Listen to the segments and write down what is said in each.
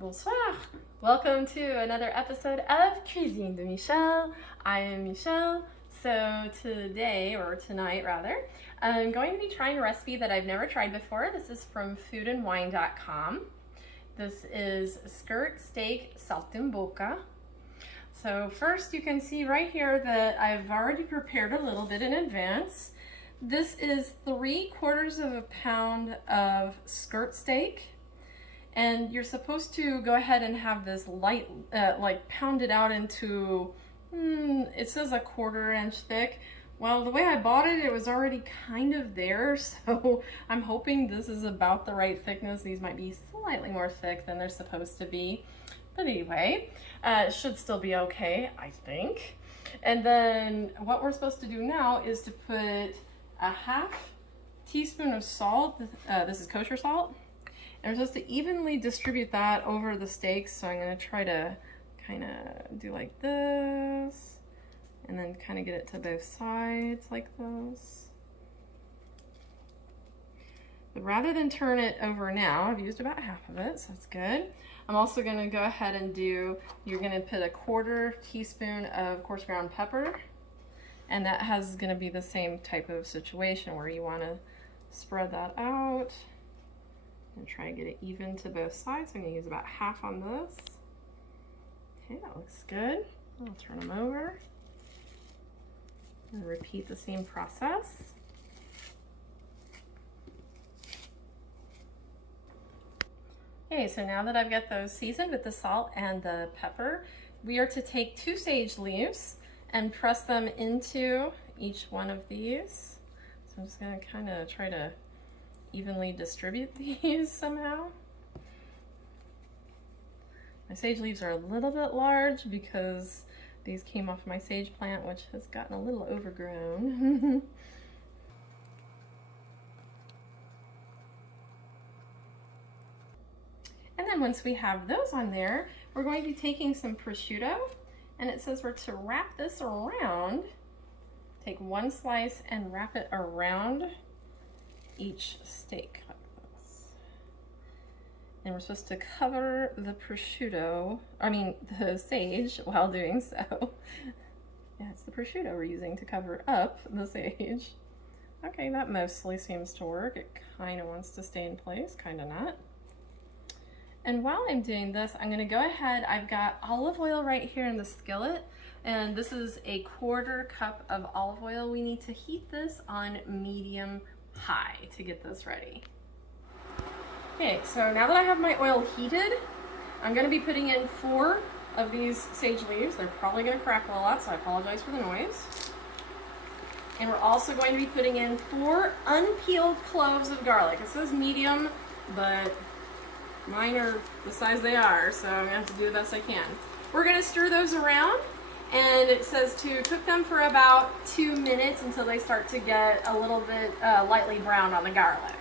Bonsoir! Welcome to another episode of Cuisine de Michel. I am Michelle. So today, or tonight rather, I'm going to be trying a recipe that I've never tried before. This is from foodandwine.com. This is skirt steak Saltimbocca. So first you can see right here that I've already prepared a little bit in advance. This is 3/4 pound of skirt steak. And you're supposed to go ahead and have this light, like pound it out into, it says a 1/4 inch thick. Well, the way I bought it, it was already kind of there. So I'm hoping this is about the right thickness. These might be slightly more thick than they're supposed to be. But anyway, it should still be okay, I think. And then what we're supposed to do now is to put a 1/2 teaspoon of salt. This is kosher salt. And we're supposed to evenly distribute that over the steaks. So I'm going to try to kind of do like this and then kind of get it to both sides like this. But rather than turn it over now, I've used about 1/2 of it, so that's good. I'm also going to go ahead and you're going to put a 1/4 teaspoon of coarse ground pepper. And that has going to be the same type of situation where you want to spread that out. And try and get it even to both sides. I'm going to use about 1/2 on this. Okay, that looks good. I'll turn them over and repeat the same process. Okay, so now that I've got those seasoned with the salt and the pepper, we are to take 2 sage leaves and press them into each one of these. So I'm just going to kind of try to evenly distribute these somehow. My sage leaves are a little bit large because these came off my sage plant, which has gotten a little overgrown. And then once we have those on there, we're going to be taking some prosciutto, and it says we're to wrap this around. Take 1 slice and wrap it around each steak like this. And we're supposed to cover the the sage while doing so. Yeah, it's the prosciutto we're using to cover up the sage. Okay, that mostly seems to work. It kind of wants to stay in place, kind of not. And while I'm doing this, I'm gonna go ahead, I've got olive oil right here in the skillet, and this is a 1/4 cup of olive oil. We need to heat this on medium high to get this ready. Okay, so now that I have my oil heated, I'm going to be putting in 4 of these sage leaves. They're probably going to crackle a lot, so I apologize for the noise. And we're also going to be putting in 4 unpeeled cloves of garlic. It says medium, but mine are the size they are, so I'm going to have to do the best I can. We're going to stir those around. And it says to cook them for about 2 minutes until they start to get a little bit lightly browned on the garlic.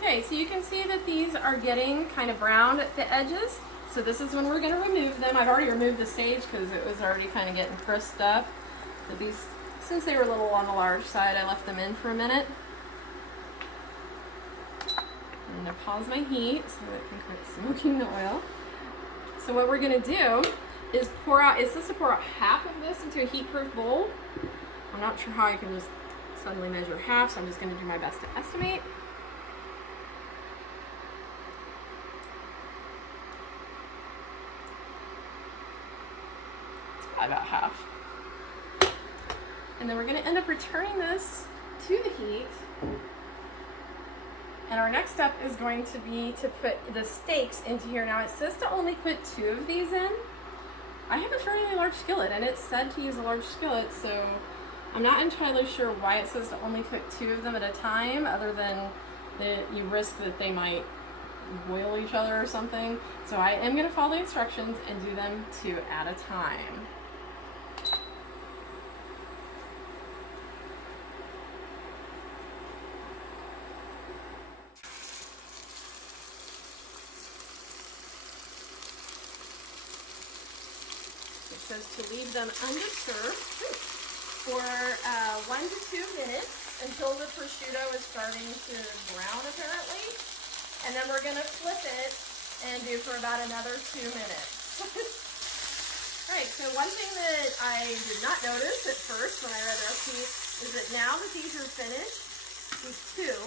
Okay, so you can see that these are getting kind of brown at the edges. So this is when we're going to remove them. I've already removed the sage because it was already kind of getting crisped up. But these, since they were a little on the large side, I left them in for a minute. I'm going to pause my heat so it can quit smoking the oil. So what we're going to do is pour out, it says to pour out 1/2 of this into a heat-proof bowl. I'm not sure how I can just suddenly measure 1/2, so I'm just going to do my best to estimate. About 1/2. And then we're going to end up returning this to the heat. And our next step is going to be to put the steaks into here. Now it says to only put 2 of these in. I have a fairly large skillet and it said to use a large skillet, so I'm not entirely sure why it says to only put 2 of them at a time, other than that you risk that they might boil each other or something. So I am going to follow the instructions and do them 2 at a time. It says to leave them undisturbed for 1 to 2 minutes. until the prosciutto is starting to brown apparently. And then we're gonna flip it and do for about another 2 minutes. Alright, so one thing that I did not notice at first when I read the recipe is that now that these are finished, these two,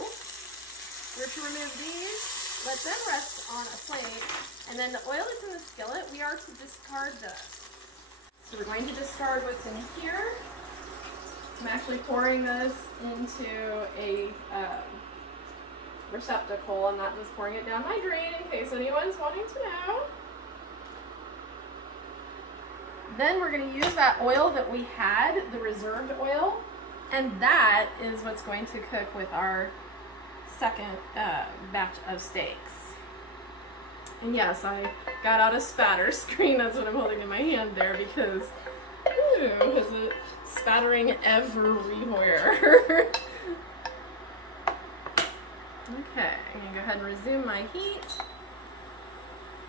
we're to remove these, let them rest on a plate, and then the oil that's in the skillet, we are to discard this. So we're going to discard what's in here. I'm actually pouring this into a receptacle. I'm not just pouring it down my drain in case anyone's wanting to know. Then we're going to use that oil that we had, the reserved oil, and that is what's going to cook with our second batch of steaks. And yes, I got out a spatter screen. That's what I'm holding in my hand there because, ooh, is it spattering everywhere. Okay, I'm gonna go ahead and resume my heat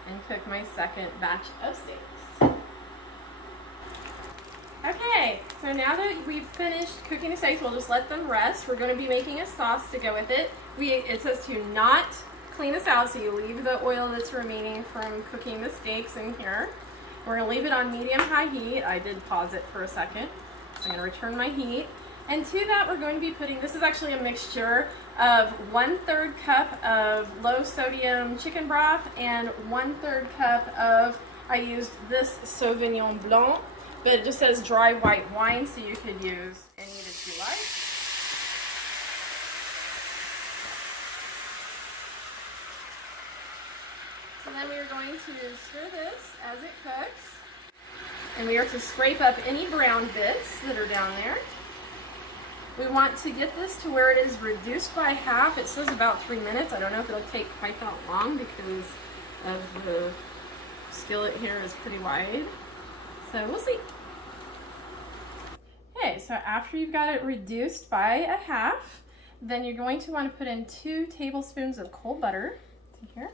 and cook my second batch of steaks. Okay, so now that we've finished cooking the steaks, we'll just let them rest. We're going to be making a sauce to go with it. It says to not clean this out, so you leave the oil that's remaining from cooking the steaks in here. We're going to leave it on medium-high heat. I did pause it for a second. I'm going to return my heat. And to that, we're going to be putting, this is actually a mixture of 1/3 cup of low-sodium chicken broth and 1/3 cup of, I used this Sauvignon Blanc, but it just says dry white wine, so you could use any that you like. So then we are going to stir this as it cooks. And we are to scrape up any brown bits that are down there. We want to get this to where it is reduced by half. It says about 3 minutes. I don't know if it'll take quite that long because of the skillet here is pretty wide. So we'll see. Okay, so after you've got it reduced by a half, then you're going to want to put in 2 tablespoons of cold butter. See here.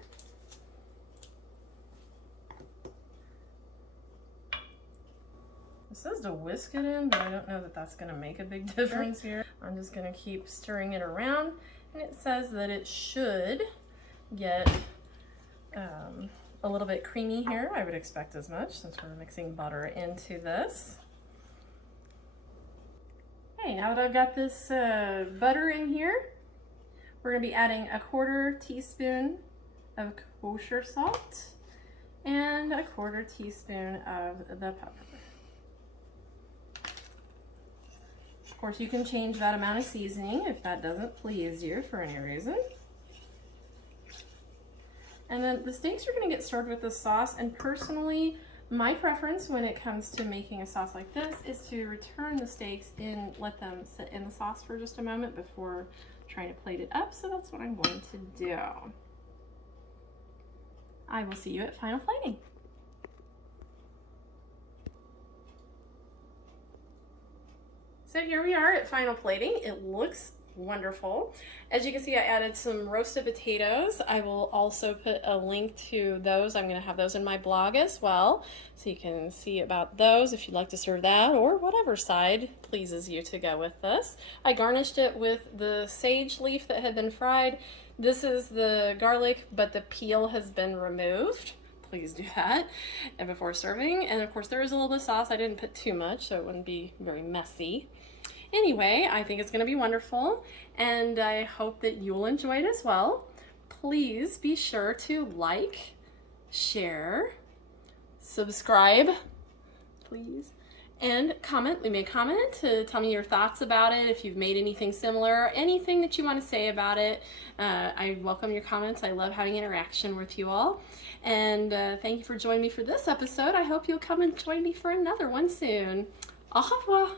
It says to whisk it in, but I don't know that that's going to make a big difference here. I'm just going to keep stirring it around, and it says that it should get a little bit creamy here. I would expect as much since we're mixing butter into this. Okay, now that I've got this butter in here, we're going to be adding a 1/4 teaspoon of kosher salt and a 1/4 teaspoon of the pepper. Of course, you can change that amount of seasoning if that doesn't please you for any reason. And then the steaks are going to get served with this sauce, and personally, my preference when it comes to making a sauce like this is to return the steaks in, let them sit in the sauce for just a moment before trying to plate it up, so that's what I'm going to do. I will see you at final plating. So here we are at final plating. It looks wonderful. As you can see, I added some roasted potatoes. I will also put a link to those. I'm going to have those in my blog as well, so you can see about those if you'd like to serve that, or whatever side pleases you to go with this. I garnished it with the sage leaf that had been fried. This is the garlic, but the peel has been removed. Please do that and before serving. And of course, there is a little bit of sauce. I didn't put too much, so it wouldn't be very messy. Anyway, I think it's going to be wonderful, and I hope that you'll enjoy it as well. Please be sure to like, share, subscribe, please, and comment. Leave me a comment to tell me your thoughts about it, if you've made anything similar, anything that you want to say about it. I welcome your comments. I love having interaction with you all. And thank you for joining me for this episode. I hope you'll come and join me for another one soon. Au revoir.